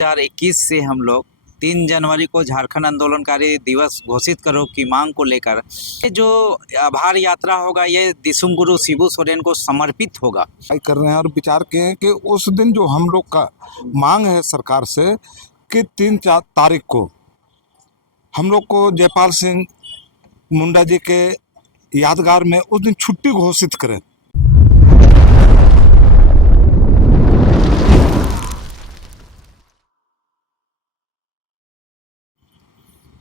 2021 से हम लोग 3 जनवरी को झारखंड आंदोलनकारी दिवस घोषित करो की मांग को लेकर ये जो आभार यात्रा होगा ये दिसुम गुरु शिबू सोरेन को समर्पित होगा। कर रहे हैं और विचार किए हैं कि उस दिन जो हम लोग का मांग है सरकार से कि 3-4 तारीख को हम लोग को जयपाल सिंह मुंडा जी के यादगार में उस दिन छुट्टी घोषित करें।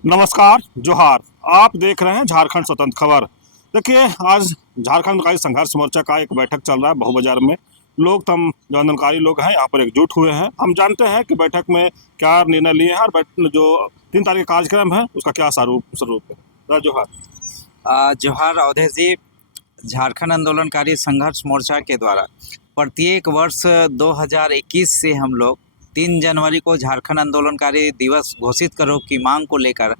नमस्कार, जोहार। आप देख रहे हैं झारखंड स्वतंत्र खबर। देखिए, आज झारखंड आंदोलनकारी संघर्ष मोर्चा का एक बैठक चल रहा है बहु बाजार में। लोग जो आंदोलनकारी लोग हैं यहाँ पर एकजुट हुए हैं। हम जानते हैं कि बैठक में क्या निर्णय लिए हैं और जो 3 तारीख का कार्यक्रम है उसका क्या स्वरूप है। जोहार। जोहार अवधेश जी। झारखंड आंदोलनकारी संघर्ष मोर्चा के द्वारा प्रत्येक वर्ष 2021 से हम लोग 3 जनवरी को झारखंड आंदोलनकारी दिवस घोषित करो की मांग को लेकर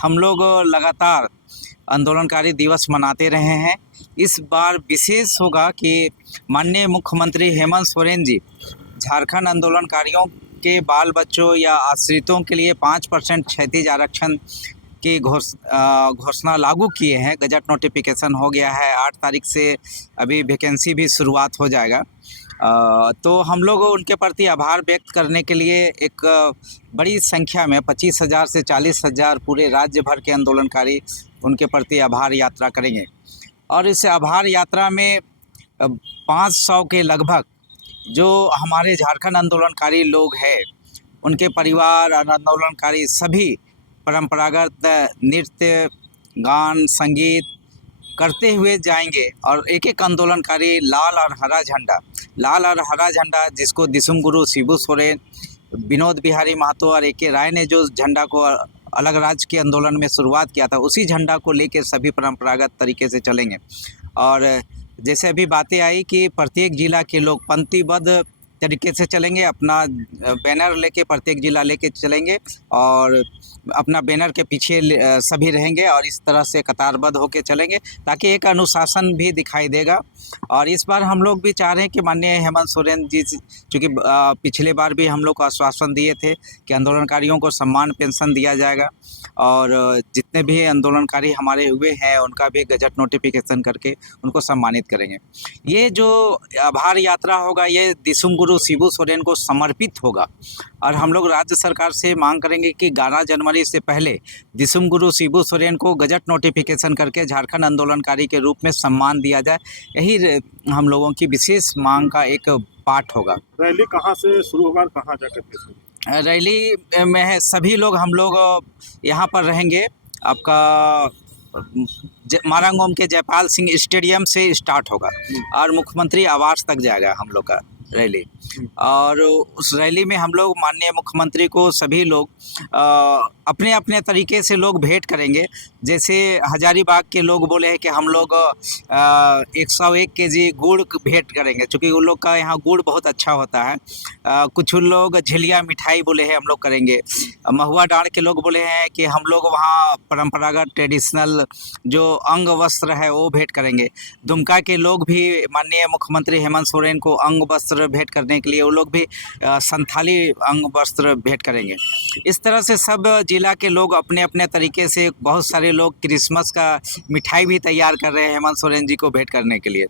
हम लोग लगातार आंदोलनकारी दिवस मनाते रहे हैं। इस बार विशेष होगा कि माननीय मुख्यमंत्री हेमंत सोरेन जी झारखंड आंदोलनकारियों के बाल बच्चों या आश्रितों के लिए 5% क्षैतिज आरक्षण की घोषणा लागू किए हैं। गजट नोटिफिकेशन हो गया है। 8 तारीख से अभी वैकेंसी भी शुरुआत हो जाएगा। तो हम लोग उनके प्रति आभार व्यक्त करने के लिए एक बड़ी संख्या में 25,000 से 40,000 पूरे राज्य भर के आंदोलनकारी उनके प्रति आभार यात्रा करेंगे। और इस आभार यात्रा में 500 के लगभग जो हमारे झारखंड आंदोलनकारी लोग हैं उनके परिवार और आंदोलनकारी सभी परंपरागत नृत्य गान संगीत करते हुए जाएंगे। और एक एक आंदोलनकारी लाल और हरा झंडा जिसको दिसुम गुरु शिबू सोरेन, विनोद बिहारी महतो और ए.के. राय ने जो झंडा को अलग राज्य के आंदोलन में शुरुआत किया था उसी झंडा को लेकर सभी परंपरागत तरीके से चलेंगे। और जैसे अभी बातें आई कि प्रत्येक जिला के लोग पंक्तिबद्ध तरीके से चलेंगे, अपना बैनर लेके प्रत्येक जिला लेके चलेंगे और अपना बैनर के पीछे सभी रहेंगे और इस तरह से कतारबद्ध होके चलेंगे ताकि एक अनुशासन भी दिखाई देगा। और इस बार हम लोग भी चाह रहे हैं कि माननीय हेमंत सोरेन जी, चूँकि पिछले बार भी हम लोग को आश्वासन दिए थे कि आंदोलनकारियों को सम्मान पेंशन दिया जाएगा और जितने भी आंदोलनकारी हमारे हुए हैं उनका भी गजट नोटिफिकेशन करके उनको सम्मानित करेंगे। ये जो आभार यात्रा होगा ये दिसुम गुरु शिबू सोरेन को समर्पित होगा और हम लोग राज्य सरकार से मांग करेंगे कि 11 जनवरी से पहले दिसुम गुरु शिबू सोरेन को गजट नोटिफिकेशन करके झारखंड आंदोलनकारी के रूप में सम्मान दिया जाए। यही हम लोगों की विशेष मांग का एक पार्ट होगा। रैली कहाँ से शुरू होगा और कहाँ जाकर के? रैली में सभी लोग हम लोग यहाँ पर रहेंगे। आपका मारंगोम के जयपाल सिंह स्टेडियम से स्टार्ट होगा और मुख्यमंत्री आवास तक जाएगा हम लोग का रैली। और उस रैली में हम लोग माननीय मुख्यमंत्री को सभी लोग अपने अपने तरीके से लोग भेंट करेंगे। जैसे हजारीबाग के लोग बोले हैं कि हम लोग 101 केजी गुड़ भेंट करेंगे, क्योंकि उन लोग का यहाँ गुड़ बहुत अच्छा होता है। कुछ लोग झिलिया मिठाई बोले हैं हम लोग करेंगे। महुआ डांड के लोग बोले हैं कि हम लोग वहाँ परंपरागत ट्रेडिशनल जो अंग वस्त्र है वो भेंट करेंगे। दुमका के लोग भी माननीय मुख्यमंत्री हेमंत सोरेन को अंग वस्त्र भेंट करने के लिए वो लोग भी संथाली अंग वस्त्र भेंट करेंगे। इस तरह से सब जिला के लोग अपने अपने तरीके से, बहुत सारे लोग क्रिसमस का मिठाई भी तैयार कर रहे हैं हेमंत सोरेन जी को भेंट करने के लिए।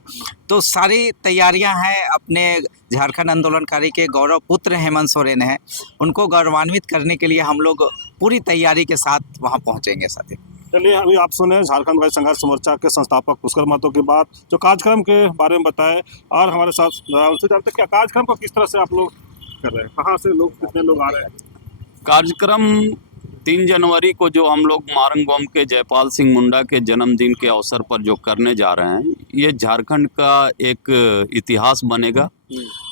तो सारी तैयारियां हैं। अपने झारखंड आंदोलनकारी के गौरव पुत्र हेमंत सोरेन हैं, उनको गौरवान्वित करने के लिए हम लोग पूरी तैयारी के साथ वहां पहुंचेंगे। साथी चलिए, अभी आप सुने झारखंड संघर्ष मोर्चा के संस्थापक पुष्कर महतो की बात, जो कार्यक्रम के बारे में बताए और हमारे साथ उनसे जानते क्या कार्यक्रम को किस तरह से आप लोग कर रहे हैं, कहाँ से लोग, कितने लोग आ रहे हैं? कार्यक्रम 3 जनवरी को जो हम लोग मारंगोम के जयपाल सिंह मुंडा के जन्मदिन के अवसर पर जो करने जा रहे हैं, ये झारखंड का एक इतिहास बनेगा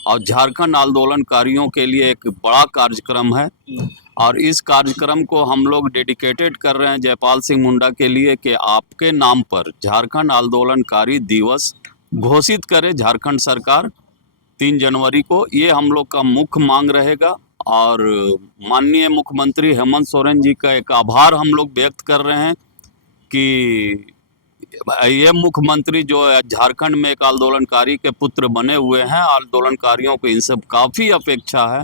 और झारखंड आंदोलनकारियों के लिए एक बड़ा कार्यक्रम है। और इस कार्यक्रम को हम लोग डेडिकेटेड कर रहे हैं जयपाल सिंह मुंडा के लिए कि आपके नाम पर झारखंड आंदोलनकारी दिवस घोषित करे झारखंड सरकार 3 जनवरी को। ये हम लोग का मुख्य मांग रहेगा और माननीय मुख्यमंत्री हेमंत सोरेन जी का एक आभार हम लोग व्यक्त कर रहे हैं कि ये मुख्यमंत्री जो झारखंड में एक आंदोलनकारी के पुत्र बने हुए हैं। आंदोलनकारियों को इनसे काफ़ी अपेक्षा है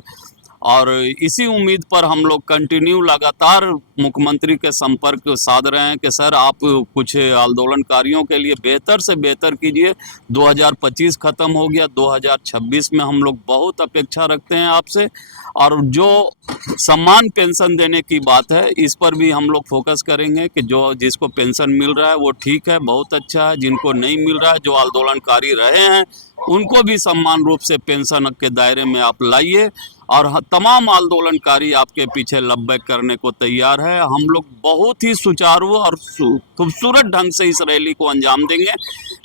और इसी उम्मीद पर हम लोग कंटिन्यू लगातार मुख्यमंत्री के संपर्क साध रहे हैं कि सर आप कुछ आंदोलनकारियों के लिए बेहतर से बेहतर कीजिए। 2025 खत्म हो गया, 2026 में हम लोग बहुत अपेक्षा रखते हैं आपसे। और जो सम्मान पेंशन देने की बात है, इस पर भी हम लोग फोकस करेंगे कि जो जिसको पेंशन मिल रहा है वो ठीक है, बहुत अच्छा है। जिनको नहीं मिल रहा है, जो आंदोलनकारी रहे हैं, उनको भी समान रूप से पेंशन के दायरे में आप लाइए। और तमाम आंदोलनकारी आपके पीछे लब्बैक करने को तैयार है। हम लोग बहुत ही सुचारू और खूबसूरत ढंग से इस रैली को अंजाम देंगे,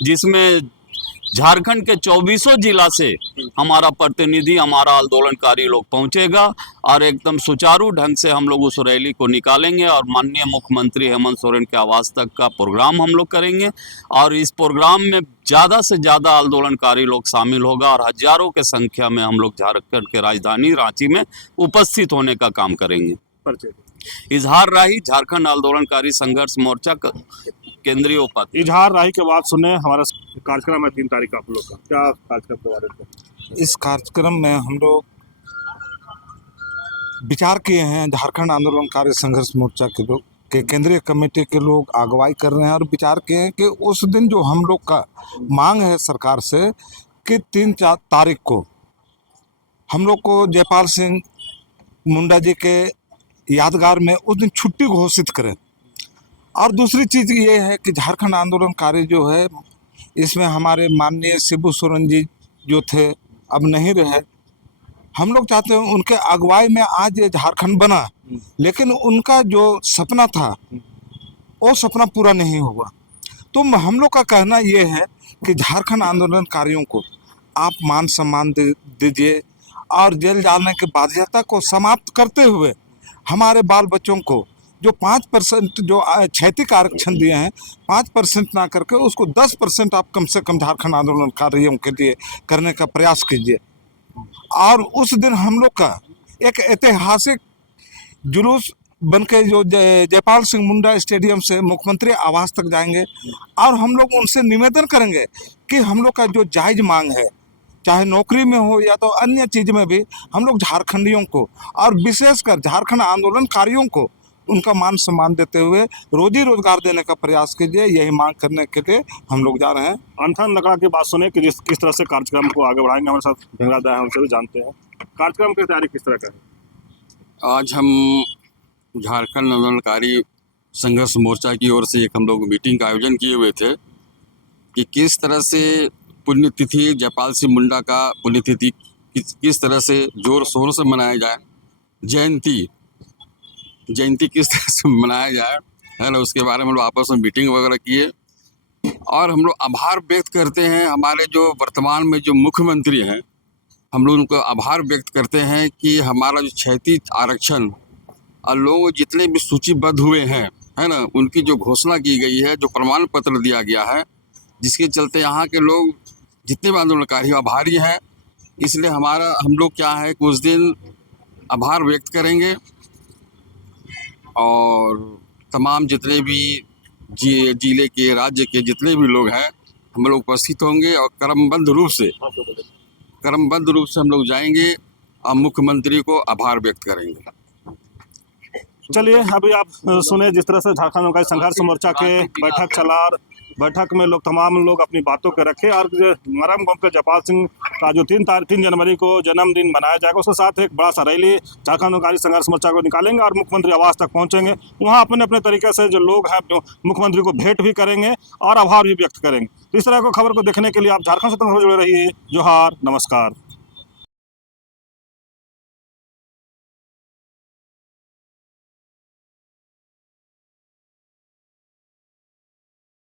जिसमें झारखंड के 24 जिला से हमारा प्रतिनिधि, हमारा आंदोलनकारी लोग पहुंचेगा और एकदम सुचारू ढंग से हम लोग उस रैली को निकालेंगे और माननीय मुख्यमंत्री हेमंत सोरेन के आवास तक का प्रोग्राम हम लोग करेंगे। और इस प्रोग्राम में ज़्यादा से ज़्यादा आंदोलनकारी लोग शामिल होगा और हजारों के संख्या में हम लोग झारखंड के राजधानी रांची में उपस्थित होने का काम करेंगे। इजहार राही, झारखंड आंदोलनकारी संघर्ष मोर्चा केंद्रीय उपाध्यक्ष। इजहार राही के बाद सुने हमारा कार्यक्रम है 3 तारीख आप लोग का, क्या कार्यक्रम के बारे में? इस कार्यक्रम में हम लोग विचार किए हैं, झारखंड आंदोलनकारी संघर्ष मोर्चा के लोग के केंद्रीय कमेटी के लोग अगुवाई कर रहे हैं और विचार किए हैं कि उस दिन जो हम लोग का मांग है सरकार से कि 3-4 तारीख को हम लोग को जयपाल सिंह मुंडा जी के यादगार में उस दिन छुट्टी घोषित करें। और दूसरी चीज़ ये है कि झारखंड आंदोलनकारी जो है, इसमें हमारे माननीय शिबू सोरेन जी जो थे अब नहीं रहे। हम लोग चाहते हैं उनके अगुवाई में आज ये झारखंड बना, लेकिन उनका जो सपना था वो सपना पूरा नहीं हुआ। तो हम लोग का कहना ये है कि झारखंड आंदोलनकारियों को आप मान सम्मान दीजिए और जेल जाने की बाध्यता को समाप्त करते हुए हमारे बाल बच्चों को जो 5% जो क्षैतिक आरक्षण दिए हैं, 5% ना करके उसको 10% आप कम से कम झारखंड आंदोलनकारियों के लिए करने का प्रयास कीजिए। और उस दिन हम लोग का एक ऐतिहासिक जुलूस बन के जो जयपाल सिंह मुंडा स्टेडियम से मुख्यमंत्री आवास तक जाएंगे और हम लोग उनसे निवेदन करेंगे कि हम लोग का जो जायज़ मांग है, चाहे नौकरी में हो या तो अन्य चीज़ में भी, हम लोग झारखंडियों को और विशेषकर झारखंड आंदोलनकारियों को उनका मान सम्मान देते हुए रोजी रोजगार देने का प्रयास कीजिए। यही मांग करने के लिए हम लोग जा रहे हैं। अनथन लकड़ा की बात सुने कि किस तरह से कार्यक्रम को आगे बढ़ाएंगे। हमारे साथ ढेंगरा दा है, उनसे भी जानते हैं कार्यक्रम की तैयारी किस तरह का है। आज हम झारखंड आंदोलनकारी संघर्ष मोर्चा की ओर से एक हम लोग मीटिंग का आयोजन किए हुए थे कि किस तरह से पुण्यतिथि जयपाल सिंह मुंडा का पुण्यतिथि किस तरह से जोर शोर से मनाया जाए, जयंती किस तरह से मनाया जाए, है ना। उसके बारे में हम लोग आपस में मीटिंग वगैरह किए और हम लोग आभार व्यक्त करते हैं हमारे जो वर्तमान में जो मुख्यमंत्री हैं, हम लोग उनको आभार व्यक्त करते हैं कि हमारा जो क्षैतिज आरक्षण और लोग जितने भी सूचीबद्ध हुए हैं, है ना, उनकी जो घोषणा की गई है, जो प्रमाण पत्र दिया गया है, जिसके चलते यहाँ के लोग जितने भी आंदोलनकारी आभारी हैं। इसलिए हम लोग क्या है कि उस दिन आभार व्यक्त करेंगे और तमाम जितने भी जिले के, राज्य के जितने भी लोग हैं, हम लोग उपस्थित होंगे और क्रमबद्ध रूप से हम लोग जाएंगे और मुख्यमंत्री को आभार व्यक्त करेंगे। चलिए, अभी आप सुने जिस तरह से झारखंड आंदोलनकारी संघर्ष मोर्चा के बैठक चला और बैठक में तमाम लोग अपनी बातों के रखे और मारंग गांव के जयपाल सिंह का जो 3 जनवरी को जन्मदिन मनाया जाएगा, उसके साथ एक बड़ा सा रैली झारखंड आंदोलनकारी संघर्ष मोर्चा को निकालेंगे और मुख्यमंत्री आवास तक पहुंचेंगे। वहां अपने अपने तरीके से जो लोग हैं जो मुख्यमंत्री को भेंट भी करेंगे और आभार भी व्यक्त करेंगे। तो इस तरह को खबर को देखने के लिए आप झारखंड से जुड़े रहिए। जोहार, नमस्कार।